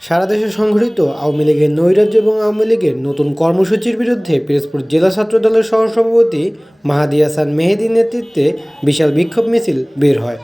সারা দেশে সংঘটিত আওয়ামী লীগের নৈরাজ্য এবং আওয়ামী লীগের নতুন কর্মসূচির বিরুদ্ধে পিরোজপুর জেলা ছাত্রদলের সহসভাপতি মাহাদী হাসান মেহেদীর নেতৃত্বে বিশাল বিক্ষোভ মিছিল বের হয়।